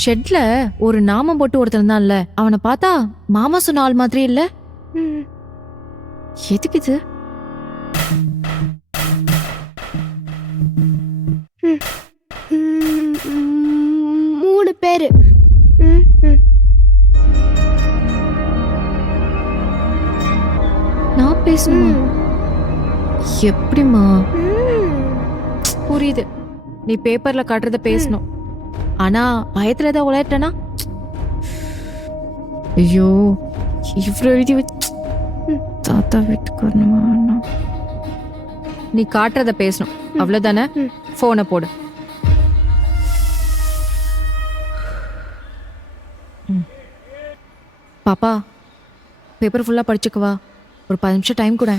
ஷெட்ல ஒரு நாமம் போட்டு ஒருத்தர் இருந்தான்ல, அவனை பார்த்தா மாமா சொன்ன ஆள் மாதிரி இல்ல? ம். எதுக்கு இது? ம். ம். 3 பேரு. ம். ம். நான் பேசணுமா? ம். எப்படிம்மா? ம். புரியுது. நீ பேப்பர்ல காட்டுறத பேசணும். ஆனா பயத்துல ஏதாவது உளறிட்டனா? ஐயோ, இவ்ளோ எழுதி வச்சு தாத்தா வீட்டுக்கு வரணுமா? நீ காட்டுறத பேசணும், அவ்வளவுதானே? ம். போனை போடு. பாப்பா, பேப்பர் ஃபுல்லா படிச்சுக்கவா? ஒரு 10 நிமிஷம் டைம் கூட.